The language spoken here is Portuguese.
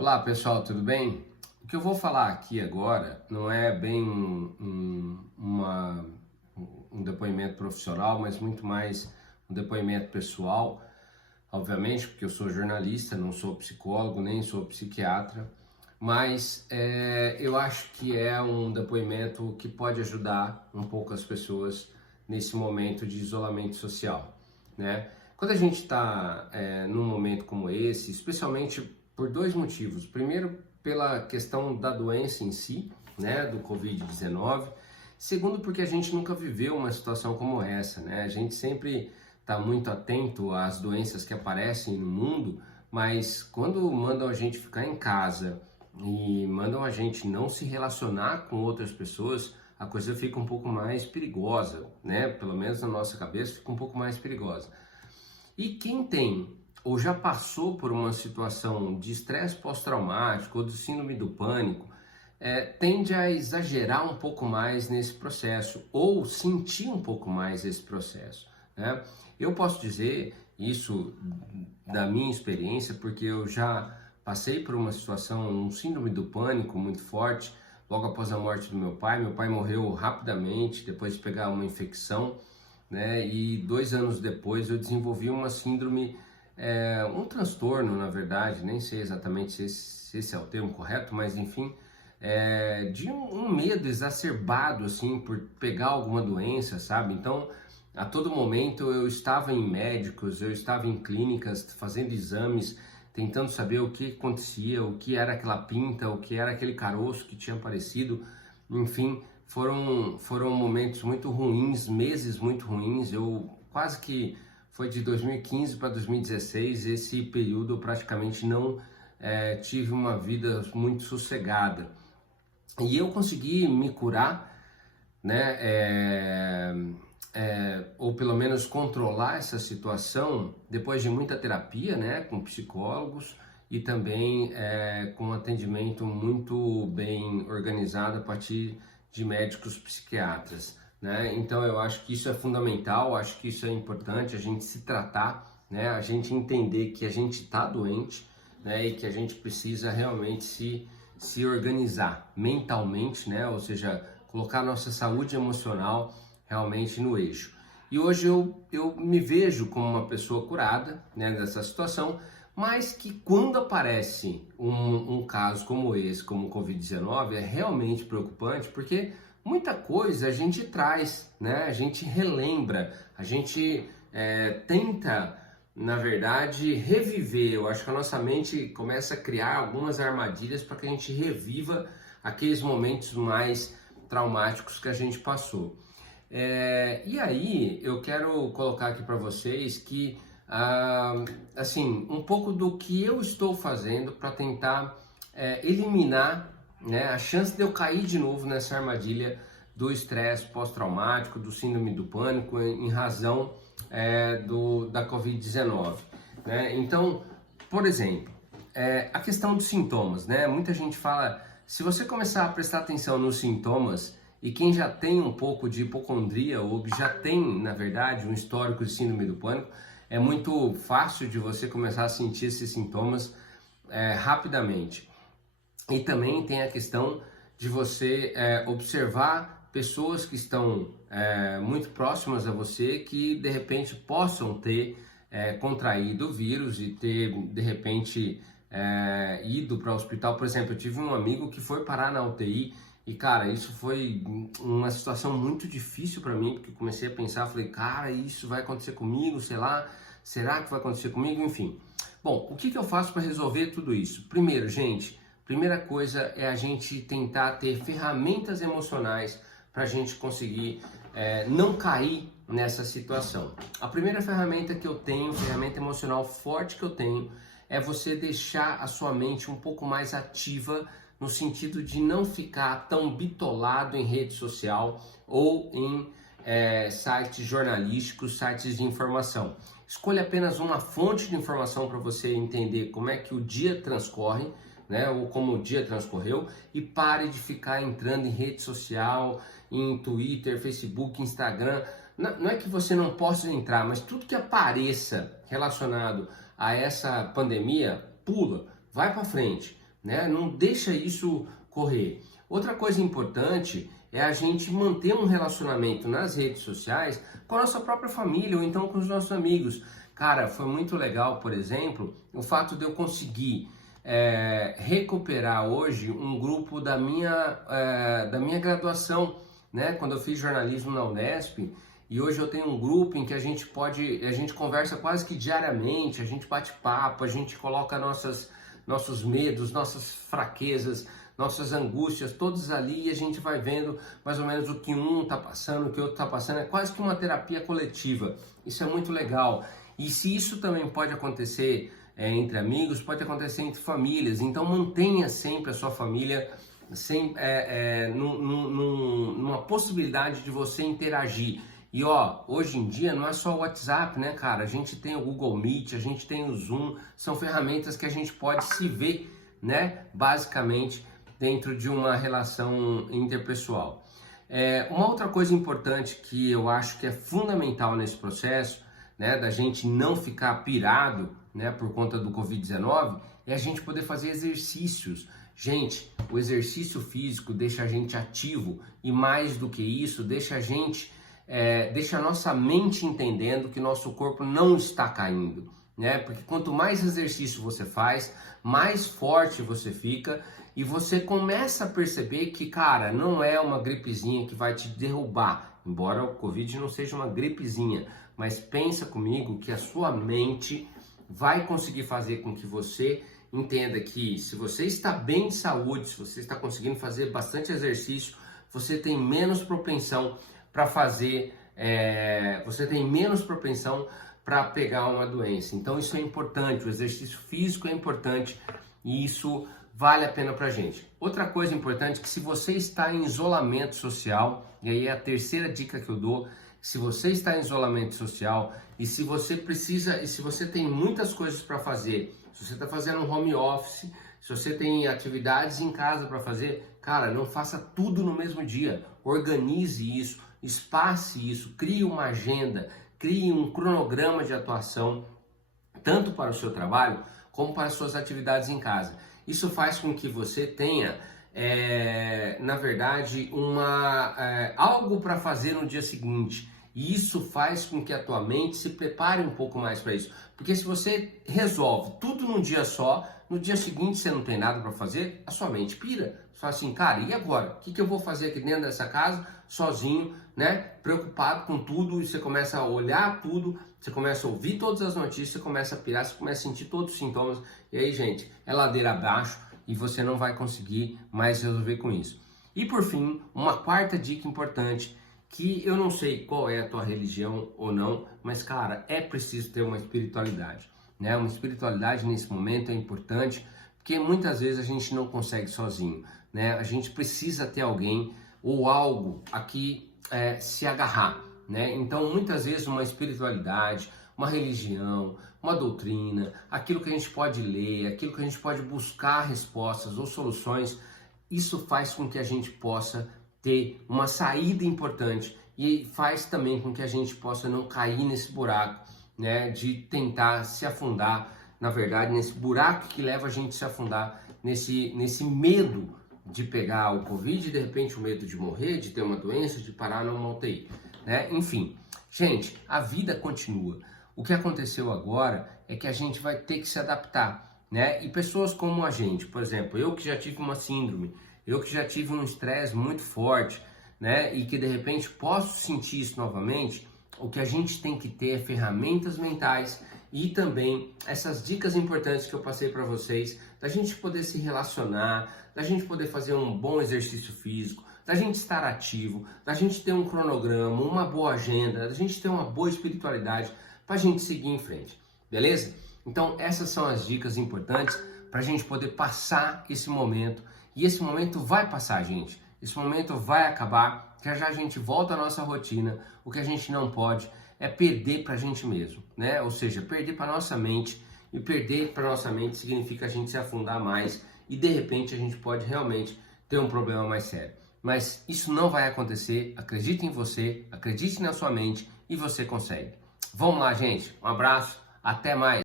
Olá pessoal, tudo bem? O que eu vou falar aqui agora não é bem um depoimento profissional, mas muito mais um depoimento pessoal, obviamente, porque eu sou jornalista, não sou psicólogo, nem sou psiquiatra, mas eu acho que é um depoimento que pode ajudar um pouco as pessoas nesse momento de isolamento social, né? Quando a gente está num momento como esse, especialmente por dois motivos. Primeiro, pela questão da doença em si, né, do Covid-19. Segundo, porque a gente nunca viveu uma situação como essa, né? A gente sempre está muito atento às doenças que aparecem no mundo, mas quando mandam a gente ficar em casa e mandam a gente não se relacionar com outras pessoas, a coisa fica um pouco mais perigosa, né? Pelo menos na nossa cabeça fica um pouco mais perigosa. E quem tem ou já passou por uma situação de estresse pós-traumático ou do síndrome do pânico, tende a exagerar um pouco mais nesse processo ou sentir um pouco mais esse processo, né? Eu posso dizer isso da minha experiência porque eu já passei por uma situação, um síndrome do pânico muito forte, logo após a morte do meu pai. Meu pai morreu rapidamente depois de pegar uma infecção, né? E 2 anos depois eu desenvolvi uma síndrome, um transtorno, na verdade, nem sei exatamente se esse é o termo correto, mas enfim, de um medo exacerbado, assim, por pegar alguma doença, sabe? Então, a todo momento eu estava em médicos, eu estava em clínicas, fazendo exames, tentando saber o que acontecia, o que era aquela pinta, o que era aquele caroço que tinha aparecido, enfim, foram momentos muito ruins, meses muito ruins. Eu quase que foi de 2015 para 2016, esse período eu praticamente não tive uma vida muito sossegada. E eu consegui me curar, né? Ou pelo menos controlar essa situação depois de muita terapia, né? Com psicólogos e também com atendimento muito bem organizado a partir de médicos psiquiatras, né? Então eu acho que isso é fundamental, acho que isso é importante, a gente se tratar, né? A gente entender que a gente está doente, né? E que a gente precisa realmente se organizar mentalmente, né? Ou seja, colocar nossa saúde emocional realmente no eixo. E hoje eu me vejo como uma pessoa curada, né, dessa situação, mas que quando aparece um caso como esse, como o Covid-19, é realmente preocupante, porque muita coisa a gente traz, né? A gente relembra, a gente tenta, na verdade, reviver. Eu acho que a nossa mente começa a criar algumas armadilhas para que a gente reviva aqueles momentos mais traumáticos que a gente passou. E aí eu quero colocar aqui para vocês que assim, um pouco do que eu estou fazendo para tentar eliminar, né, a chance de eu cair de novo nessa armadilha do estresse pós-traumático, do síndrome do pânico, em razão da Covid-19, né? Então, por exemplo, a questão dos sintomas, né? Muita gente fala, se você começar a prestar atenção nos sintomas, e quem já tem um pouco de hipocondria ou já tem, na verdade, um histórico de síndrome do pânico, é muito fácil de você começar a sentir esses sintomas rapidamente. E também tem a questão de você observar pessoas que estão muito próximas a você, que de repente possam ter contraído o vírus e ter de repente ido para o hospital. Por exemplo, eu tive um amigo que foi parar na UTI e, cara, isso foi uma situação muito difícil para mim, porque eu comecei a pensar, falei, cara, isso vai acontecer comigo, sei lá, será que vai acontecer comigo? Enfim. Bom, o que eu faço para resolver tudo isso? Primeiro, gente, primeira coisa é a gente tentar ter ferramentas emocionais para a gente conseguir não cair nessa situação. A primeira ferramenta que eu tenho, ferramenta emocional forte que eu tenho, é você deixar a sua mente um pouco mais ativa, no sentido de não ficar tão bitolado em rede social ou em sites jornalísticos, sites de informação. Escolha apenas uma fonte de informação para você entender como é que o dia transcorre, né, ou como o dia transcorreu, e pare de ficar entrando em rede social, em Twitter, Facebook, Instagram. Não é que você não possa entrar, mas tudo que apareça relacionado a essa pandemia, pula, vai para frente. né? Não deixa isso correr. Outra coisa importante é a gente manter um relacionamento nas redes sociais com a nossa própria família ou então com os nossos amigos. Cara, foi muito legal, por exemplo, o fato de eu conseguir recuperar hoje um grupo da minha graduação, né? Quando eu fiz jornalismo na Unesp, e hoje eu tenho um grupo em que a gente conversa quase que diariamente, a gente bate papo, a gente coloca nossos medos, nossas fraquezas, nossas angústias, todos ali, e a gente vai vendo mais ou menos o que um está passando, o que o outro está passando. É quase que uma terapia coletiva. Isso é muito legal. E se isso também pode acontecer entre amigos, pode acontecer entre famílias. Então mantenha sempre a sua família numa possibilidade de você interagir. E hoje em dia não é só o WhatsApp, né, cara? A gente tem o Google Meet, a gente tem o Zoom, são ferramentas que a gente pode se ver, né, basicamente dentro de uma relação interpessoal. Uma outra coisa importante que eu acho que é fundamental nesse processo, né, da gente não ficar pirado, né, por conta do Covid-19, é a gente poder fazer exercícios. Gente, o exercício físico deixa a gente ativo e mais do que isso, deixa a nossa mente entendendo que nosso corpo não está caindo, né? Porque quanto mais exercício você faz, mais forte você fica e você começa a perceber que, cara, não é uma gripezinha que vai te derrubar, embora o Covid não seja uma gripezinha, mas pensa comigo que a sua mente vai conseguir fazer com que você entenda que se você está bem de saúde, se você está conseguindo fazer bastante exercício, você tem menos propensão para pegar uma doença. Então isso é importante, o exercício físico é importante e isso vale a pena pra gente. Outra coisa importante é que se você está em isolamento social, e aí é a terceira dica que eu dou, se você está em isolamento social e se você tem muitas coisas para fazer, se você está fazendo um home office, se você tem atividades em casa para fazer, cara, não faça tudo no mesmo dia. Organize isso, espace isso, crie uma agenda, crie um cronograma de atuação, tanto para o seu trabalho como para as suas atividades em casa. Isso faz com que você tenha, na verdade, algo para fazer no dia seguinte. E isso faz com que a tua mente se prepare um pouco mais para isso. Porque se você resolve tudo num dia só, no dia seguinte você não tem nada para fazer, a sua mente pira. Você fala assim, cara, e agora? O que eu vou fazer aqui dentro dessa casa, sozinho, né? Preocupado com tudo, e você começa a olhar tudo, você começa a ouvir todas as notícias, você começa a pirar, você começa a sentir todos os sintomas. E aí, gente, é ladeira abaixo e você não vai conseguir mais resolver com isso. E por fim, uma quarta dica importante, que eu não sei qual é a tua religião ou não, mas cara, é preciso ter uma espiritualidade, né? Uma espiritualidade nesse momento é importante, porque muitas vezes a gente não consegue sozinho, né? A gente precisa ter alguém ou algo aqui se agarrar, né? Então muitas vezes uma espiritualidade, uma religião, uma doutrina, aquilo que a gente pode ler, aquilo que a gente pode buscar respostas ou soluções, isso faz com que a gente possa ter uma saída importante e faz também com que a gente possa não cair nesse buraco, né, de tentar se afundar, na verdade, nesse buraco que leva a gente a se afundar, nesse medo de pegar o Covid, e de repente o medo de morrer, de ter uma doença, de parar numa UTI, né? Enfim, gente, a vida continua. O que aconteceu agora é que a gente vai ter que se adaptar, né? E pessoas como a gente, por exemplo, eu que já tive uma síndrome, eu que já tive um estresse muito forte, né, e que de repente posso sentir isso novamente, o que a gente tem que ter é ferramentas mentais e também essas dicas importantes que eu passei para vocês, da gente poder se relacionar, da gente poder fazer um bom exercício físico, da gente estar ativo, da gente ter um cronograma, uma boa agenda, da gente ter uma boa espiritualidade para a gente seguir em frente, beleza? Então essas são as dicas importantes para a gente poder passar esse momento. E esse momento vai passar, gente. Esse momento vai acabar, que já a gente volta à nossa rotina. O que a gente não pode é perder para a gente mesmo, né? Ou seja, perder para nossa mente. E perder para nossa mente significa a gente se afundar mais e de repente a gente pode realmente ter um problema mais sério. Mas isso não vai acontecer. Acredite em você, acredite na sua mente e você consegue. Vamos lá, gente. Um abraço, até mais.